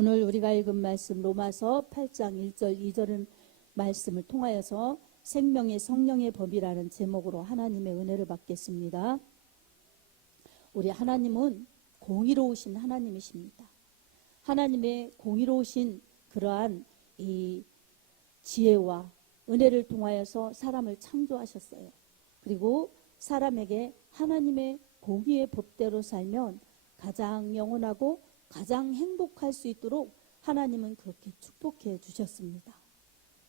오늘 우리가 읽은 말씀 로마서 8장 1절 2절은 말씀을 통하여서 생명의 성령의 법이라는 제목으로 하나님의 은혜를 받겠습니다. 우리 하나님은 공의로우신 하나님이십니다. 하나님의 공의로우신 그러한 이 지혜와 은혜를 통하여서 사람을 창조하셨어요. 그리고 사람에게 하나님의 공의의 법대로 살면 가장 영원하고 가장 행복할 수 있도록 하나님은 그렇게 축복해 주셨습니다.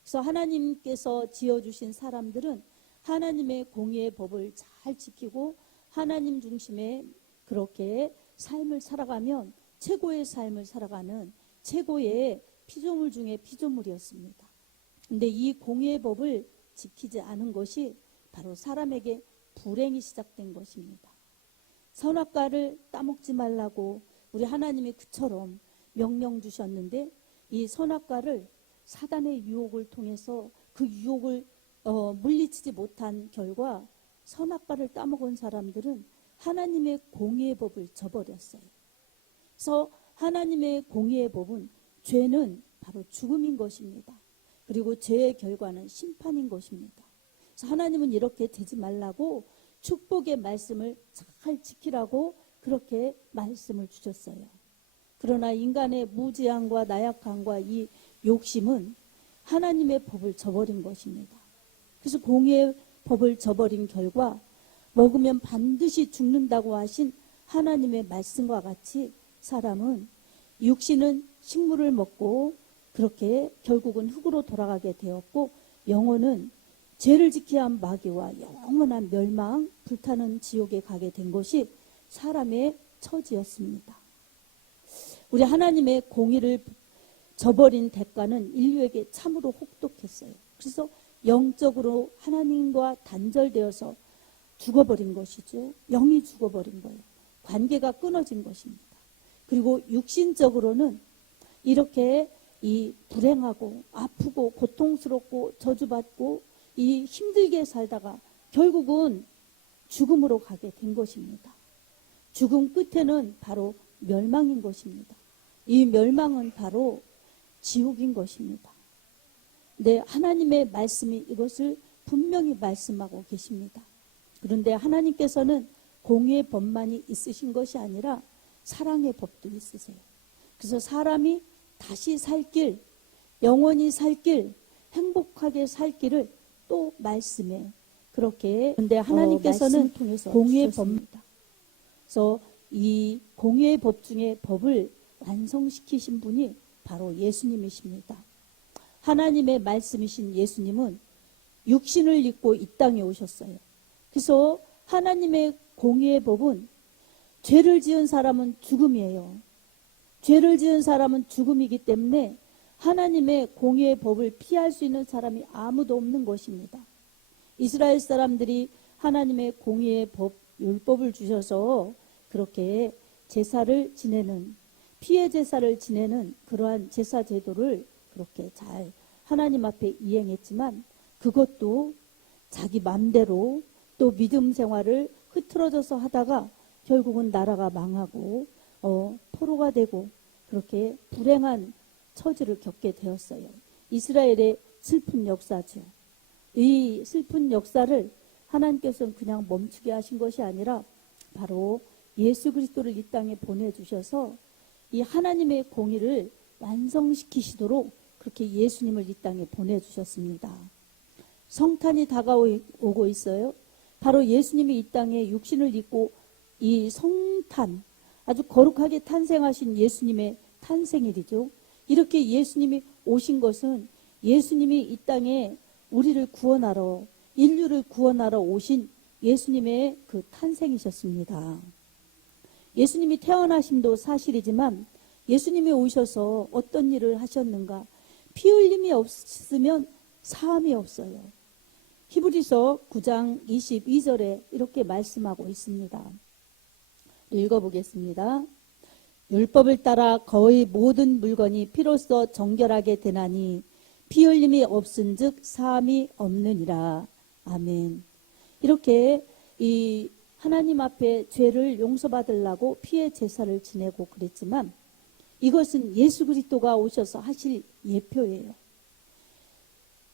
그래서 하나님께서 지어주신 사람들은 하나님의 공의의 법을 잘 지키고 하나님 중심의 그렇게 삶을 살아가면 최고의 삶을 살아가는 최고의 피조물 중에 피조물이었습니다. 그런데 이 공의의 법을 지키지 않은 것이 바로 사람에게 불행이 시작된 것입니다. 선악과를 따먹지 말라고 우리 하나님이 그처럼 명령 주셨는데 이 선악과를 사단의 유혹을 통해서 그 유혹을 물리치지 못한 결과 선악과를 따먹은 사람들은 하나님의 공의의 법을 저버렸어요. 그래서 하나님의 공의의 법은 죄는 바로 죽음인 것입니다. 그리고 죄의 결과는 심판인 것입니다. 그래서 하나님은 이렇게 되지 말라고 축복의 말씀을 잘 지키라고 그렇게 말씀을 주셨어요. 그러나 인간의 무지함과 나약함과 이 욕심은 하나님의 법을 저버린 것입니다. 그래서 공의의 법을 저버린 결과 먹으면 반드시 죽는다고 하신 하나님의 말씀과 같이 사람은 육신은 식물을 먹고 그렇게 결국은 흙으로 돌아가게 되었고 영혼은 죄를 지켜야 한 마귀와 영원한 멸망, 불타는 지옥에 가게 된 것이 사람의 처지였습니다. 우리 하나님의 공의를 저버린 대가는 인류에게 참으로 혹독했어요. 그래서 영적으로 하나님과 단절되어서 죽어버린 것이죠. 영이 죽어버린 거예요. 관계가 끊어진 것입니다. 그리고 육신적으로는 이렇게 이 불행하고 아프고 고통스럽고 저주받고 이 힘들게 살다가 결국은 죽음으로 가게 된 것입니다. 죽음 끝에는 바로 멸망인 것입니다. 이 멸망은 바로 지옥인 것입니다. 네, 하나님의 말씀이 이것을 분명히 말씀하고 계십니다. 그런데 하나님께서는 공의의 법만이 있으신 것이 아니라 사랑의 법도 있으세요. 그래서 사람이 다시 살 길, 영원히 살 길, 행복하게 살 길을 또 말씀에 그렇게 그런데 하나님께서는 공의의 법입니다. 그래서 이 공의의 법 중에 법을 완성시키신 분이 바로 예수님이십니다. 하나님의 말씀이신 예수님은 육신을 입고 이 땅에 오셨어요. 그래서 하나님의 공의의 법은 죄를 지은 사람은 죽음이에요. 죄를 지은 사람은 죽음이기 때문에 하나님의 공의의 법을 피할 수 있는 사람이 아무도 없는 것입니다. 이스라엘 사람들이 하나님의 공의의 법, 율법을 주셔서 그렇게 제사를 지내는 피해 제사를 지내는 그러한 제사 제도를 그렇게 잘 하나님 앞에 이행했지만 그것도 자기 맘대로 또 믿음 생활을 흐트러져서 하다가 결국은 나라가 망하고 포로가 되고 그렇게 불행한 처지를 겪게 되었어요. 이스라엘의 슬픈 역사죠. 이 슬픈 역사를 하나님께서는 그냥 멈추게 하신 것이 아니라 바로 예수 그리스도를 이 땅에 보내주셔서 이 하나님의 공의를 완성시키시도록 그렇게 예수님을 이 땅에 보내주셨습니다. 성탄이 다가오고 있어요. 바로 예수님이 이 땅에 육신을 입고 이 성탄, 아주 거룩하게 탄생하신 예수님의 탄생일이죠. 이렇게 예수님이 오신 것은 예수님이 이 땅에 우리를 구원하러, 인류를 구원하러 오신 예수님의 그 탄생이셨습니다. 예수님이 태어나심도 사실이지만 예수님이 오셔서 어떤 일을 하셨는가? 피 흘림이 없으면 사함이 없어요. 히브리서 9장 22절에 이렇게 말씀하고 있습니다. 읽어보겠습니다. 율법을 따라 거의 모든 물건이 피로써 정결하게 되나니 피 흘림이 없은즉 사함이 없느니라. 아멘. 이렇게 이 하나님 앞에 죄를 용서받으려고 피의 제사를 지내고 그랬지만 이것은 예수 그리스도가 오셔서 하실 예표예요.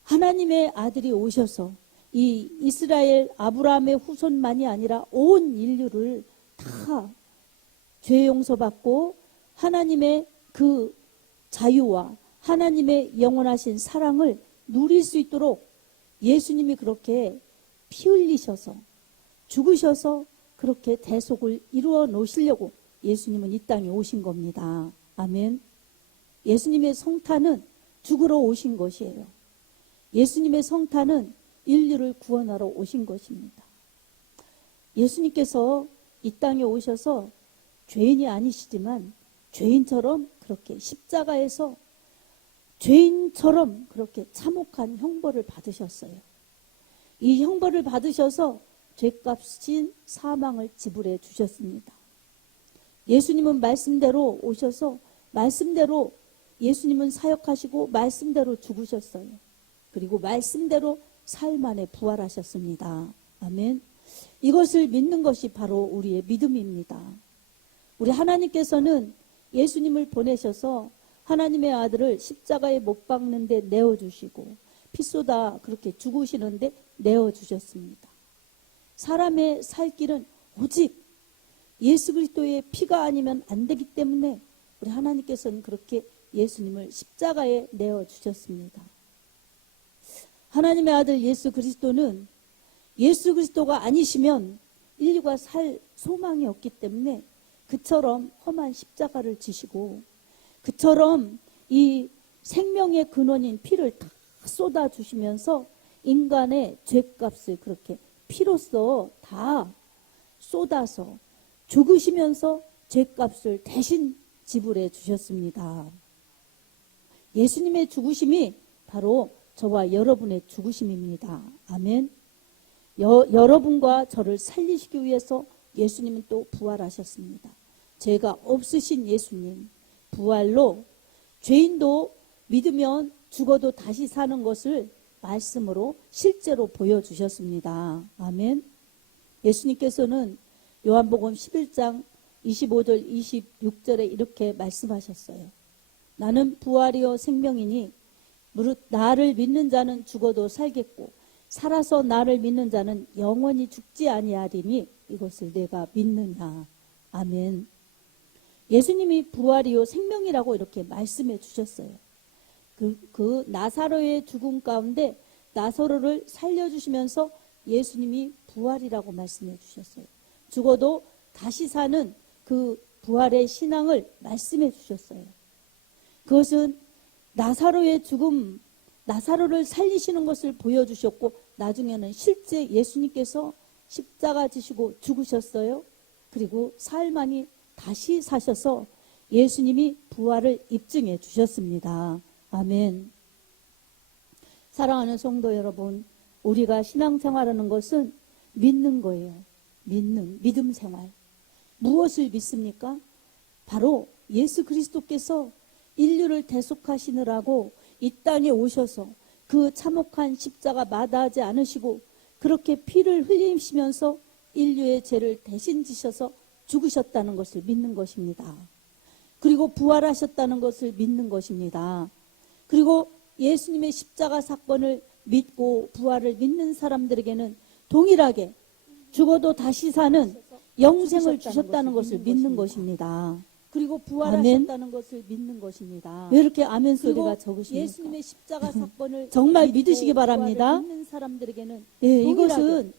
하나님의 아들이 오셔서 이 이스라엘 아브라함의 후손만이 아니라 온 인류를 다 죄 용서받고 하나님의 그 자유와 하나님의 영원하신 사랑을 누릴 수 있도록 예수님이 그렇게 피 흘리셔서 죽으셔서 그렇게 대속을 이루어 놓으시려고 예수님은 이 땅에 오신 겁니다. 아멘. 예수님의 성탄은 죽으러 오신 것이에요. 예수님의 성탄은 인류를 구원하러 오신 것입니다. 예수님께서 이 땅에 오셔서 죄인이 아니시지만 죄인처럼 그렇게 십자가에서 죄인처럼 그렇게 참혹한 형벌을 받으셨어요. 이 형벌을 받으셔서 죄값인 사망을 지불해 주셨습니다. 예수님은 말씀대로 오셔서 말씀대로 예수님은 사역하시고 말씀대로 죽으셨어요. 그리고 말씀대로 사흘 만에 부활하셨습니다. 아멘. 이것을 믿는 것이 바로 우리의 믿음입니다. 우리 하나님께서는 예수님을 보내셔서 하나님의 아들을 십자가에 못 박는데 내어주시고 피 쏟아 그렇게 죽으시는데 내어주셨습니다. 사람의 살 길은 오직 예수 그리스도의 피가 아니면 안 되기 때문에 우리 하나님께서는 그렇게 예수님을 십자가에 내어주셨습니다. 하나님의 아들 예수 그리스도는 예수 그리스도가 아니시면 인류가 살 소망이 없기 때문에 그처럼 험한 십자가를 지시고 그처럼 이 생명의 근원인 피를 다 쏟아주시면서 인간의 죄값을 그렇게 피로써 다 쏟아서 죽으시면서 죄값을 대신 지불해 주셨습니다. 예수님의 죽으심이 바로 저와 여러분의 죽으심입니다. 아멘. 여러분과 저를 살리시기 위해서 예수님은 또 부활하셨습니다. 죄가 없으신 예수님 부활로 죄인도 믿으면 죽어도 다시 사는 것을 말씀으로 실제로 보여주셨습니다. 아멘. 예수님께서는 요한복음 11장 25절 26절에 이렇게 말씀하셨어요. 나는 부활이요 생명이니 무릇 나를 믿는 자는 죽어도 살겠고 살아서 나를 믿는 자는 영원히 죽지 아니하리니 이것을 내가 믿느냐. 아멘. 예수님이 부활이요 생명이라고 이렇게 말씀해 주셨어요. 그 나사로의 죽음 가운데 나사로를 살려주시면서 예수님이 부활이라고 말씀해 주셨어요. 죽어도 다시 사는 그 부활의 신앙을 말씀해 주셨어요. 그것은 나사로의 죽음, 나사로를 살리시는 것을 보여주셨고 나중에는 실제 예수님께서 십자가 지시고 죽으셨어요. 그리고 사흘 만에 다시 사셔서 예수님이 부활을 입증해 주셨습니다. 아멘. 사랑하는 성도 여러분, 우리가 신앙생활하는 것은 믿는 거예요. 믿음 생활. 무엇을 믿습니까? 바로 예수 그리스도께서 인류를 대속하시느라고 이 땅에 오셔서 그 참혹한 십자가 마다하지 않으시고 그렇게 피를 흘리시면서 인류의 죄를 대신 지셔서 죽으셨다는 것을 믿는 것입니다. 그리고 부활하셨다는 것을 믿는 것입니다. 그리고 예수님의 십자가 사건을 믿고 부활을 믿는 사람들에게는 동일하게 죽어도 다시 사는 영생을 주셨다는 것을 믿는 것입니다. 그리고 부활하셨다는 것을 믿는 것입니다. 왜 이렇게 아멘 소리가 적으십니까? 예수님의 십자가 사건을 정말 믿으시기 바랍니다. 믿는 사람들에게는 이것은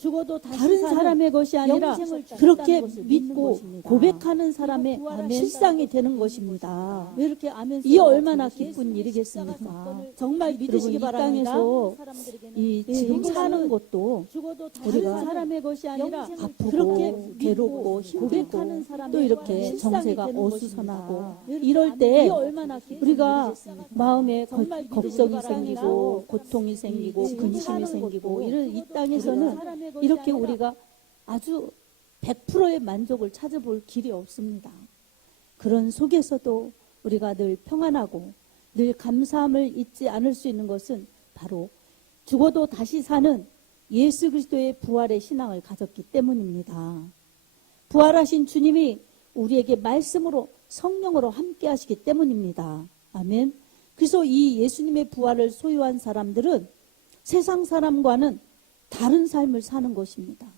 죽어도 다른 사람의 것이 아니라 그렇게 믿고 고백하는 사람의 실상이 되는 것입니다. 왜 이렇게 아멘 이 얼마나 기쁜 일이겠습니까? 정말 믿으시기 바랍니다. 이 지금 사는 것도 우리가 사람의 것이 아니라 아프고 괴롭고 힘들고 또 이렇게 정세가 어수선하고 이럴 때 우리가 마음에 걱정이 생기고 고통이 생기고 근심이 생기고 이런 이 땅에서는 이렇게 우리가 아주 100%의 만족을 찾아볼 길이 없습니다. 그런 속에서도 우리가 늘 평안하고 늘 감사함을 잊지 않을 수 있는 것은 바로 죽어도 다시 사는 예수 그리스도의 부활의 신앙을 가졌기 때문입니다. 부활하신 주님이 우리에게 말씀으로 성령으로 함께 하시기 때문입니다. 아멘. 그래서 이 예수님의 부활을 소유한 사람들은 세상 사람과는 다른 삶을 사는 것입니다.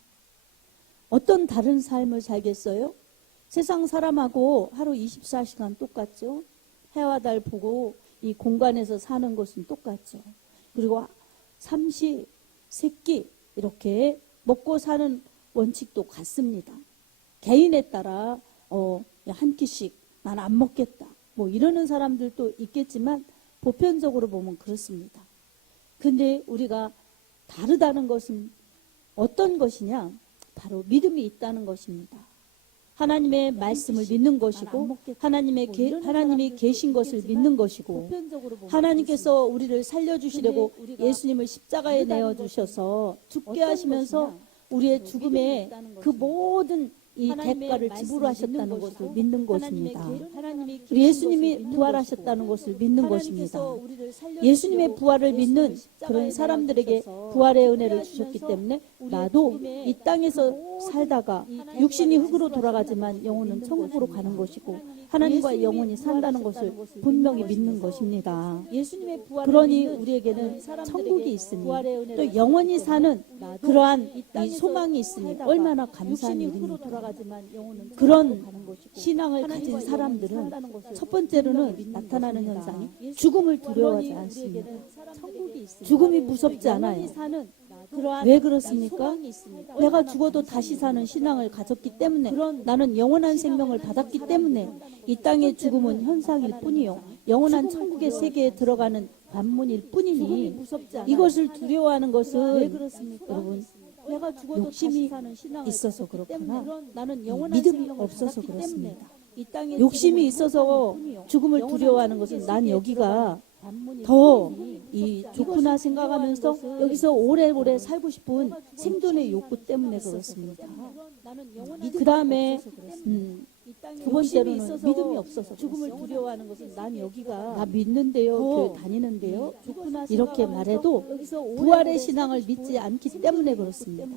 어떤 다른 삶을 살겠어요? 세상 사람하고 하루 24시간 똑같죠. 해와 달 보고 이 공간에서 사는 것은 똑같죠. 그리고 삼시, 세끼 이렇게 먹고 사는 원칙도 같습니다. 개인에 따라 한 끼씩 난 안 먹겠다 뭐 이러는 사람들도 있겠지만 보편적으로 보면 그렇습니다. 근데 우리가 다르다는 것은 어떤 것이냐? 바로 믿음이 있다는 것입니다. 하나님의 말씀을 믿는 것이고 하나님이 계신 것을 믿는 것이고 하나님께서 우리를 살려주시려고 예수님을 십자가에 내어주셔서 죽게 하시면서 우리의 죽음에 그 모든 이 대가를 지불하셨다는 것을 믿는 것입니다. 예수님이 부활하셨다는 것을 믿는 것입니다. 예수님의 부활을 믿는 그런 사람들에게 부활의 은혜를 주셨기 때문에 나도 이 땅에서 살다가 육신이 흙으로 돌아가지만 영혼은 천국으로 가는 것이고 하나님과 영원히 산다는 것을 분명히 믿는 것입니다. 그러니 우리에게는 천국이 있으니 또 영원히 사는 그러한 이 소망이 있으니 얼마나 감사한 일입니까? 그런 신앙을 가진 사람들은 첫 번째로는 나타나는 현상이 죽음을 두려워하지 않습니다. 죽음이 무섭지 않아요. 왜 그렇습니까? 내가 죽어도 다시 사는 신앙을 가졌기 때문에 나는 영원한 생명을 받았기 때문에 이 땅의 죽음은 현상일 뿐이요 영원한 천국의 세계에 들어가는 관문일 뿐이니 이것을 두려워하는 것은 여러분 욕심이 있어서 그렇구나. 믿음이 없어서 그렇습니다. 욕심이 있어서 죽음을 두려워하는 것은 난 여기가 더 좋구나 생각하면서 여기서 오래오래 살고 싶은 생존의 욕구 때문에 그렇습니다. 그 다음에 두 번째로는 믿음이 없어서 죽음을 두려워하는 것은 난 여기가 나 믿는데요, 교회 다니는데요 이렇게 말해도 부활의 신앙을 믿지 않기 때문에 그렇습니다.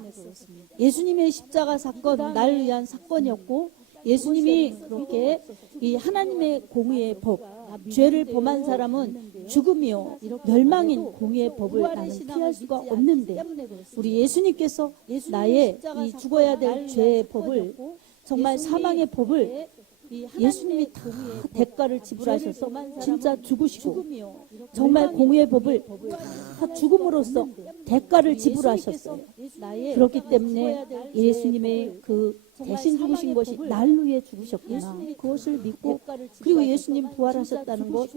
예수님의 십자가 사건 나를 위한 사건이었고 예수님이 그렇게 이 하나님의 공의의 법 죄를 범한 사람은 죽음이요 멸망인 공의의 법을 나는 피할 수가 없는데 우리 예수님께서 나의 이 죽어야 될 죄의 법을 정말 사망의 법을 예수님이 다 대가를 지불하셔서 진짜 죽으시고 정말 공의의 법을 다 죽음으로써 대가를 지불하셨어요. 그렇기 때문에 예수님의 그 대신 죽으신 것이 날 위해 죽으셨구나. 그것을 믿고 그리고 예수님 부활하셨다는 것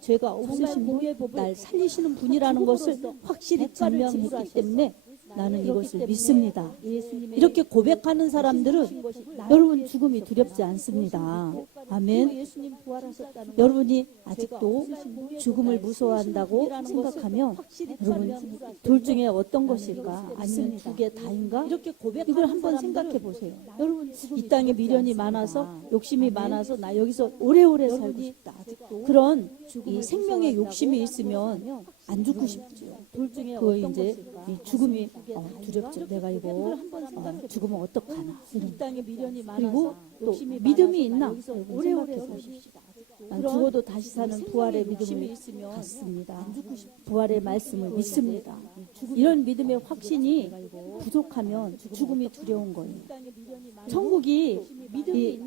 죄가 없으신 분, 날 살리시는 분이라는 것을 확실히 증명했기 때문에 나는 이것을 믿습니다. 이렇게 고백하는 사람들은 여러분 죽음이 두렵지 않습니다. 아멘. 여러분이 아직도 죽음을 무서워한다고 생각하면 여러분 둘 중에 어떤 것일까? 아니면 두 개 다인가? 이걸 한번 생각해 보세요. 여러분 이 땅에 미련이 많아서 욕심이 많아서 나 여기서 오래오래 살고 싶다. 그런 이 생명의 욕심이 있으면 안 죽고 싶죠. 그 이제 이 죽음이 두렵죠. 내가 이거 죽으면 어떡하나. 그리고 또 믿음이 있나? 오래오래 사십시오. 난 죽어도 다시 사는 부활의 믿음을 갖습니다. 부활의 말씀을 믿습니다. 이런 믿음의 확신이 부족하면 죽음이 두려운 거예요. 천국이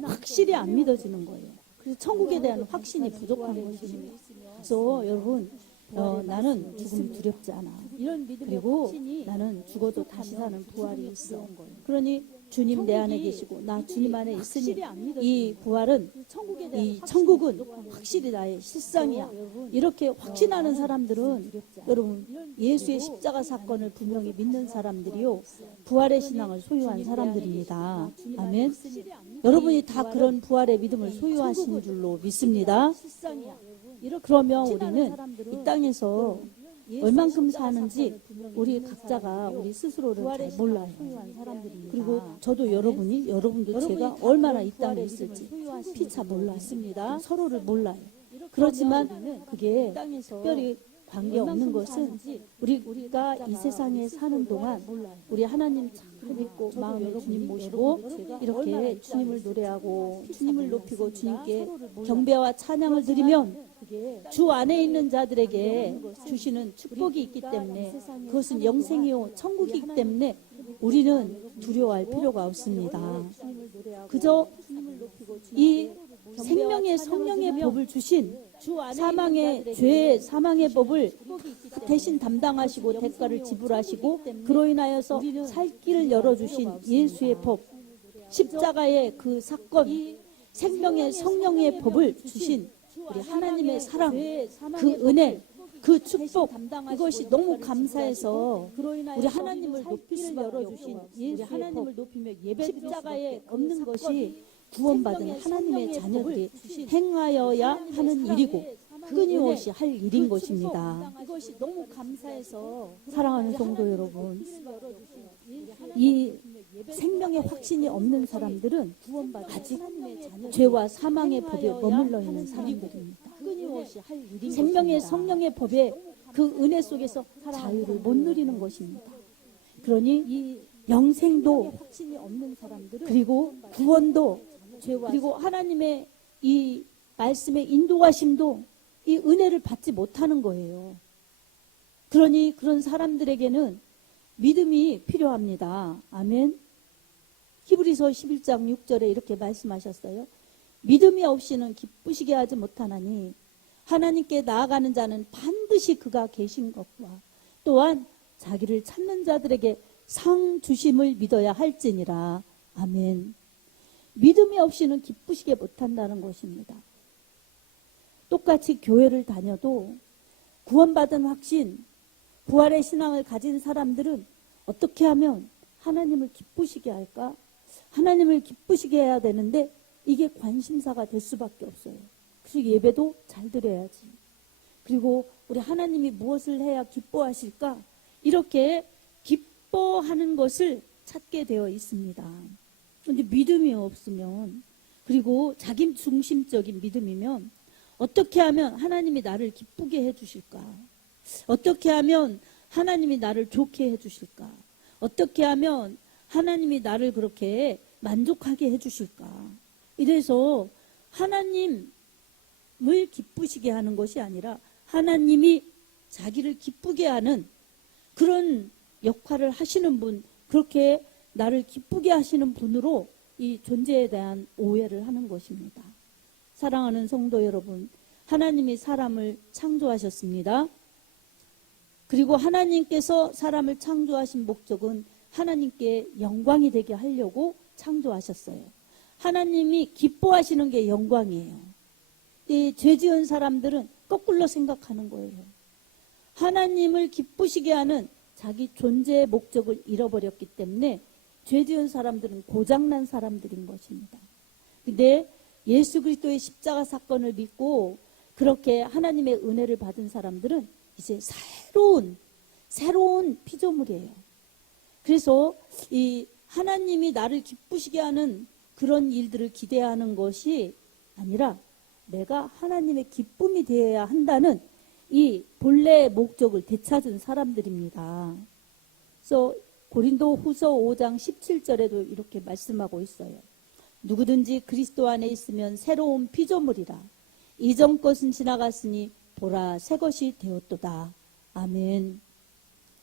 확실히 안 믿어지는 거예요. 그래서 천국에 대한 확신이 부족한 것입니다. 그래서 여러분 나는 죽음 두렵지 않아. 그리고 나는 죽어도 다시 사는 부활이 있어. 그러니 주님 내 안에 계시고 나 주님 안에 있으니 이 부활은 이 천국은 확실히 나의 실상이야. 이렇게 확신하는 사람들은 여러분 예수의 십자가 사건을 분명히 믿는 사람들이요 부활의 신앙을 소유한 사람들입니다. 아멘. 여러분이 다 그런 부활의 믿음을 소유하신 줄로 믿습니다. 그러면 우리는 이 땅에서 얼만큼 사는지 우리 각자가 우리 스스로를 잘 몰라요. 그리고 저도 여러분도 제가 얼마나 이 땅에 있을지 피차 몰랐습니다. 서로를 몰라요. 그렇지만 그게 특별히 관계없는 것은 우리가 이 세상에 사는 동안 우리 하나님 참 믿고 마음에 주님 모시고 이렇게 주님을 노래하고 주님을 높이고 주님께 경배와 찬양을 드리면 주 안에 있는 자들에게 주시는 축복이 있기 때문에 그것은 영생이요 천국이기 때문에 우리는 두려워할 필요가 없습니다. 그저 이 생명의 성령의 법을 주신 사망의 죄 사망의 법을 대신 담당하시고 대가를 지불하시고 그로 인하여서 살 길을 열어주신 예수의 법, 십자가의 그 사건, 생명의 성령의 법을 주신 우리 하나님의 사랑, 그 은혜, 그 축복, 이것이 너무 감사해서 우리 하나님을 높일 수 열어주신 예수의 하나님을 높이며 예배 십자가에 없는 것이 구원받은 하나님의 자녀들이 행하여야 하는 일이고 끊임없이 할 일인 것입니다. 이것이 너무 감사해서 사랑하는 성도 여러분, 이 생명의 확신이 없는 사람들은 아직 죄와 사망의 법에 머물러 있는 사람들입니다. 생명의 성령의 법에 그 은혜 속에서 자유를 못 누리는 것입니다. 그러니 이 영생도 그리고 구원도 그리고 하나님의 이 말씀의 인도하심도 이 은혜를 받지 못하는 거예요. 그러니 그런 사람들에게는 믿음이 필요합니다. 아멘. 히브리서 11장 6절에 이렇게 말씀하셨어요. 믿음이 없이는 기쁘시게 하지 못하나니 하나님께 나아가는 자는 반드시 그가 계신 것과 또한 자기를 찾는 자들에게 상 주심을 믿어야 할지니라. 아멘. 믿음이 없이는 기쁘시게 못한다는 것입니다. 똑같이 교회를 다녀도 구원받은 확신, 부활의 신앙을 가진 사람들은 어떻게 하면 하나님을 기쁘시게 할까? 하나님을 기쁘시게 해야 되는데 이게 관심사가 될 수밖에 없어요. 그리고 예배도 잘 드려야지. 그리고 우리 하나님이 무엇을 해야 기뻐하실까? 이렇게 기뻐하는 것을 찾게 되어 있습니다. 그런데 믿음이 없으면, 그리고 자기 중심적인 믿음이면 어떻게 하면 하나님이 나를 기쁘게 해주실까? 어떻게 하면 하나님이 나를 좋게 해주실까? 어떻게 하면 하나님이 나를 그렇게 만족하게 해주실까? 이래서 하나님을 기쁘시게 하는 것이 아니라 하나님이 자기를 기쁘게 하는 그런 역할을 하시는 분, 그렇게 나를 기쁘게 하시는 분으로 이 존재에 대한 오해를 하는 것입니다. 사랑하는 성도 여러분, 하나님이 사람을 창조하셨습니다. 그리고 하나님께서 사람을 창조하신 목적은 하나님께 영광이 되게 하려고 창조하셨어요. 하나님이 기뻐하시는 게 영광이에요. 이 죄 지은 사람들은 거꾸로 생각하는 거예요. 하나님을 기쁘시게 하는 자기 존재의 목적을 잃어버렸기 때문에 죄 지은 사람들은 고장난 사람들인 것입니다. 근데 예수 그리스도의 십자가 사건을 믿고 그렇게 하나님의 은혜를 받은 사람들은 이제 새로운 피조물이에요. 그래서 이 하나님이 나를 기쁘시게 하는 그런 일들을 기대하는 것이 아니라 내가 하나님의 기쁨이 되어야 한다는 이 본래의 목적을 되찾은 사람들입니다. 그래서 고린도 후서 5장 17절에도 이렇게 말씀하고 있어요. 누구든지 그리스도 안에 있으면 새로운 피조물이라. 이전 것은 지나갔으니 보라 새 것이 되었도다. 아멘.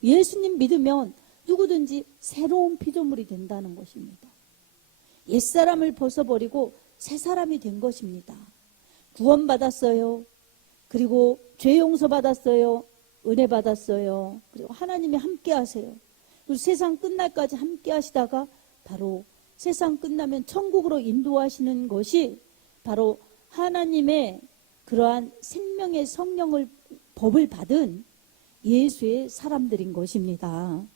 예수님 믿으면 누구든지 새로운 피조물이 된다는 것입니다. 옛사람을 벗어버리고 새 사람이 된 것입니다. 구원받았어요. 그리고 죄 용서받았어요. 은혜 받았어요. 그리고 하나님이 함께 하세요. 그리고 세상 끝날까지 함께 하시다가 바로 세상 끝나면 천국으로 인도하시는 것이 바로 하나님의 그러한 생명의 성령을 법을 받은 예수의 사람들인 것입니다.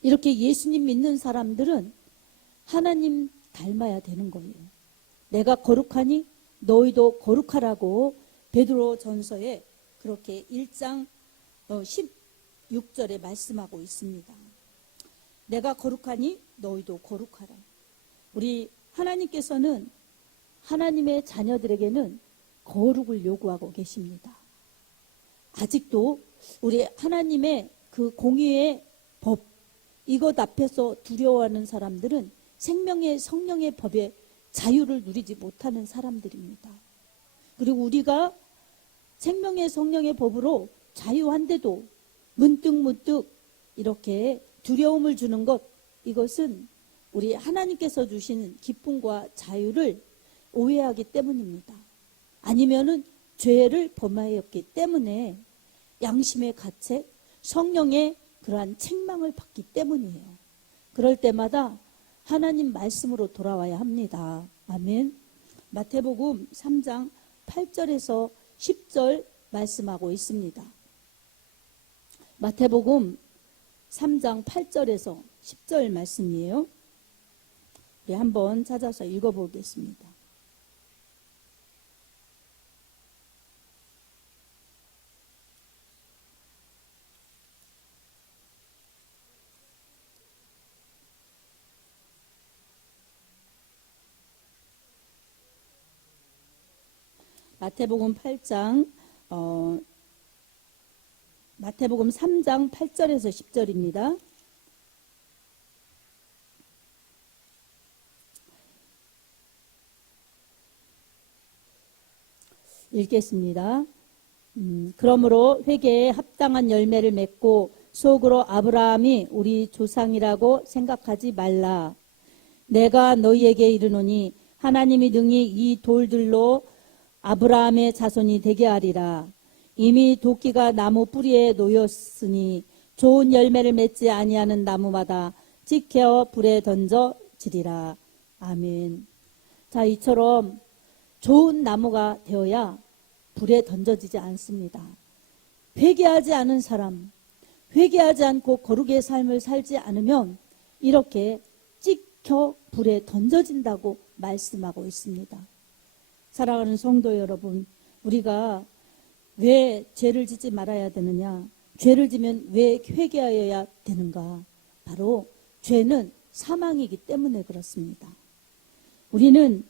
이렇게 예수님 믿는 사람들은 하나님 닮아야 되는 거예요. 내가 거룩하니 너희도 거룩하라고 베드로 전서에 그렇게 1장 16절에 말씀하고 있습니다. 내가 거룩하니 너희도 거룩하라. 우리 하나님께서는 하나님의 자녀들에게는 거룩을 요구하고 계십니다. 아직도 우리 하나님의 그 공의의 법, 이것 앞에서 두려워하는 사람들은 생명의 성령의 법에 자유를 누리지 못하는 사람들입니다. 그리고 우리가 생명의 성령의 법으로 자유한데도 문득문득 이렇게 두려움을 주는 것, 이것은 우리 하나님께서 주시는 기쁨과 자유를 오해하기 때문입니다. 아니면은 죄를 범하였기 때문에 양심의 가책, 성령의 그러한 책망을 받기 때문이에요. 그럴 때마다 하나님 말씀으로 돌아와야 합니다. 아멘. 마태복음 3장 8절에서 10절 말씀하고 있습니다. 마태복음 3장 8절에서 10절 말씀이에요. 우리 한번 찾아서 읽어보겠습니다. 마태복음 3장 8절에서 10절입니다. 읽겠습니다. 그러므로 회개에 합당한 열매를 맺고 속으로 아브라함이 우리 조상이라고 생각하지 말라. 내가 너희에게 이르노니 하나님이 능히 이 돌들로 아브라함의 자손이 되게 하리라. 이미 도끼가 나무 뿌리에 놓였으니 좋은 열매를 맺지 아니하는 나무마다 찍혀 불에 던져지리라. 아멘. 자, 이처럼 좋은 나무가 되어야 불에 던져지지 않습니다. 회개하지 않은 사람, 회개하지 않고 거룩의 삶을 살지 않으면 이렇게 찍혀 불에 던져진다고 말씀하고 있습니다. 사랑하는 성도 여러분, 우리가 왜 죄를 짓지 말아야 되느냐? 죄를 지면 왜 회개하여야 되는가? 바로 죄는 사망이기 때문에 그렇습니다. 우리는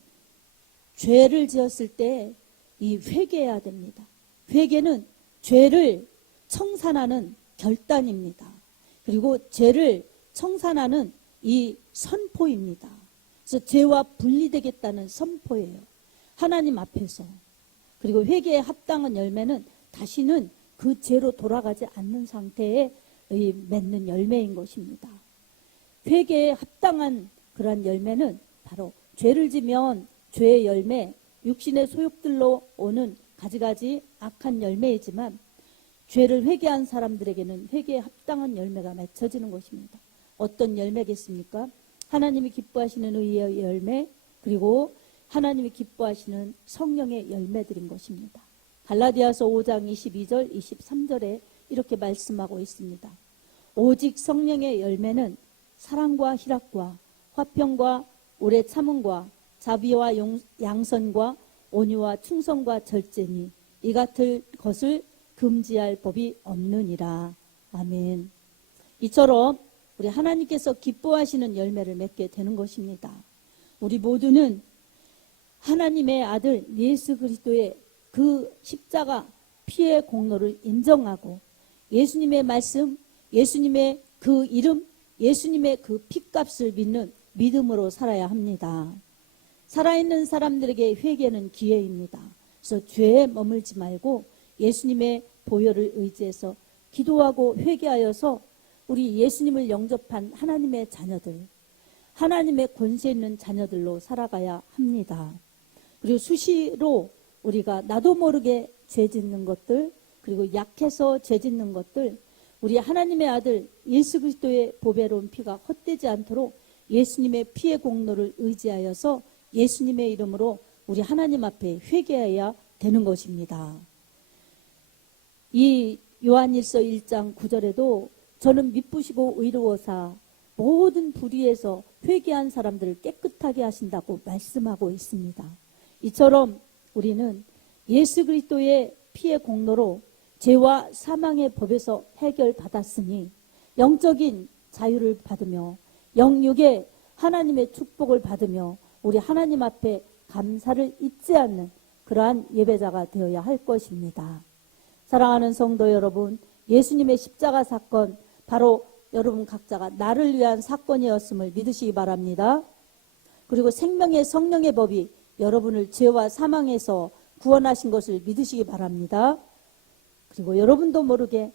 죄를 지었을 때 이 회개해야 됩니다. 회개는 죄를 청산하는 결단입니다. 그리고 죄를 청산하는 이 선포입니다. 그래서 죄와 분리되겠다는 선포예요. 하나님 앞에서. 그리고 회개에 합당한 열매는 다시는 그 죄로 돌아가지 않는 상태에 맺는 열매인 것입니다. 회개에 합당한 그러한 열매는 바로 죄를 지면 죄의 열매, 육신의 소욕들로 오는 가지가지 악한 열매이지만 죄를 회개한 사람들에게는 회개에 합당한 열매가 맺혀지는 것입니다. 어떤 열매겠습니까? 하나님이 기뻐하시는 의의 열매, 그리고 하나님이 기뻐하시는 성령의 열매들인 것입니다. 갈라디아서 5장 22절, 23절에 이렇게 말씀하고 있습니다. 오직 성령의 열매는 사랑과 희락과 화평과 오래 참음과 자비와 양선과 온유와 충성과 절제니 이 같은 것을 금지할 법이 없느니라. 아멘. 이처럼 우리 하나님께서 기뻐하시는 열매를 맺게 되는 것입니다. 우리 모두는 하나님의 아들 예수 그리스도의 그 십자가 피의 공로를 인정하고 예수님의 말씀, 예수님의 그 이름, 예수님의 그 피값을 믿는 믿음으로 살아야 합니다. 살아있는 사람들에게 회개는 기회입니다. 그래서 죄에 머물지 말고 예수님의 보혈을 의지해서 기도하고 회개하여서 우리 예수님을 영접한 하나님의 자녀들, 하나님의 권세 있는 자녀들로 살아가야 합니다. 그리고 수시로 우리가 나도 모르게 죄 짓는 것들, 그리고 약해서 죄 짓는 것들, 우리 하나님의 아들 예수 그리스도의 보배로운 피가 헛되지 않도록 예수님의 피의 공로를 의지하여서 예수님의 이름으로 우리 하나님 앞에 회개해야 되는 것입니다. 이 요한일서 1장 9절에도 저는 미쁘시고 의로워사 모든 불의에서 회개한 사람들을 깨끗하게 하신다고 말씀하고 있습니다. 이처럼 우리는 예수 그리스도의 피의 공로로 죄와 사망의 법에서 해결받았으니 영적인 자유를 받으며 영육의 하나님의 축복을 받으며 우리 하나님 앞에 감사를 잊지 않는 그러한 예배자가 되어야 할 것입니다. 사랑하는 성도 여러분, 예수님의 십자가 사건, 바로 여러분 각자가 나를 위한 사건이었음을 믿으시기 바랍니다. 그리고 생명의 성령의 법이 여러분을 죄와 사망에서 구원하신 것을 믿으시기 바랍니다. 그리고 여러분도 모르게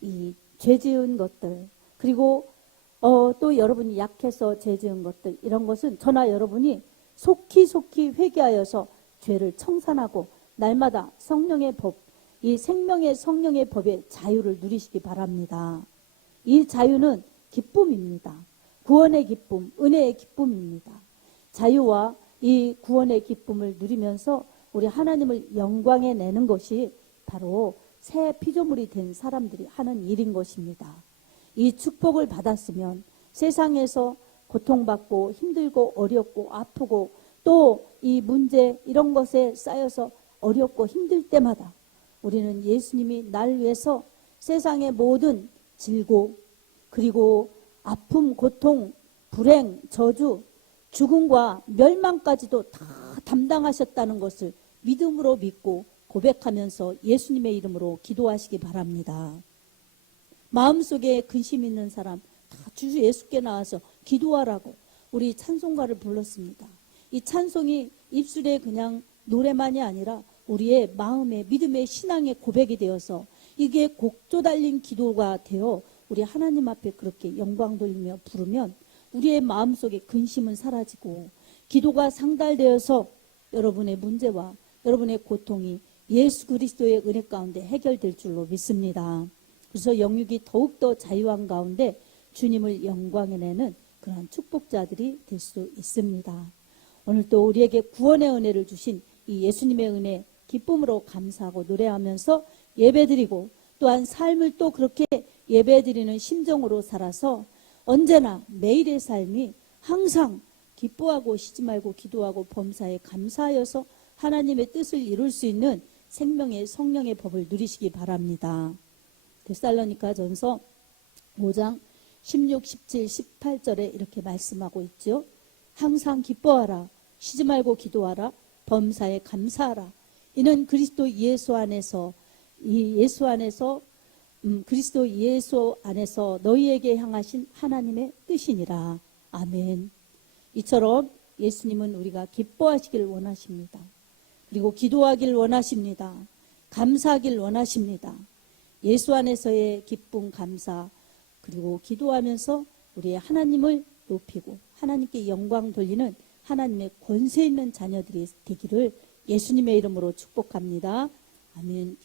이 죄 지은 것들, 그리고 또 여러분이 약해서 죄 지은 것들, 이런 것은 저나 여러분이 속히 회개하여서 죄를 청산하고 날마다 성령의 법, 이 생명의 성령의 법의 자유를 누리시기 바랍니다. 이 자유는 기쁨입니다. 구원의 기쁨, 은혜의 기쁨입니다. 자유와 이 구원의 기쁨을 누리면서 우리 하나님을 영광에 내는 것이 바로 새 피조물이 된 사람들이 하는 일인 것입니다. 이 축복을 받았으면 세상에서 고통받고 힘들고 어렵고 아프고 또 이 문제 이런 것에 쌓여서 어렵고 힘들 때마다 우리는 예수님이 날 위해서 세상의 모든 질고 그리고 아픔, 고통, 불행, 저주, 죽음과 멸망까지도 다 담당하셨다는 것을 믿음으로 믿고 고백하면서 예수님의 이름으로 기도하시기 바랍니다. 마음속에 근심 있는 사람 다 주 예수께 나와서 기도하라고 우리 찬송가를 불렀습니다. 이 찬송이 입술에 그냥 노래만이 아니라 우리의 마음의 믿음의 신앙의 고백이 되어서 이게 곡조 달린 기도가 되어 우리 하나님 앞에 그렇게 영광 돌리며 부르면 우리의 마음속에 근심은 사라지고 기도가 상달되어서 여러분의 문제와 여러분의 고통이 예수 그리스도의 은혜 가운데 해결될 줄로 믿습니다. 그래서 영육이 더욱더 자유한 가운데 주님을 영광에 내는 그런 축복자들이 될 수 있습니다. 오늘 또 우리에게 구원의 은혜를 주신 이 예수님의 은혜 기쁨으로 감사하고 노래하면서 예배드리고 또한 삶을 또 그렇게 예배드리는 심정으로 살아서 언제나 매일의 삶이 항상 기뻐하고 쉬지 말고 기도하고 범사에 감사하여서 하나님의 뜻을 이룰 수 있는 생명의 성령의 법을 누리시기 바랍니다. 데살로니가전서 5장 16, 17, 18절에 이렇게 말씀하고 있죠. 항상 기뻐하라. 쉬지 말고 기도하라. 범사에 감사하라. 이는 그리스도 예수 안에서 그리스도 예수 안에서 너희에게 향하신 하나님의 뜻이니라. 아멘. 이처럼 예수님은 우리가 기뻐하시길 원하십니다. 그리고 기도하길 원하십니다. 감사하길 원하십니다. 예수 안에서의 기쁨, 감사, 그리고 기도하면서 우리의 하나님을 높이고 하나님께 영광 돌리는 하나님의 권세 있는 자녀들이 되기를 예수님의 이름으로 축복합니다. 아멘.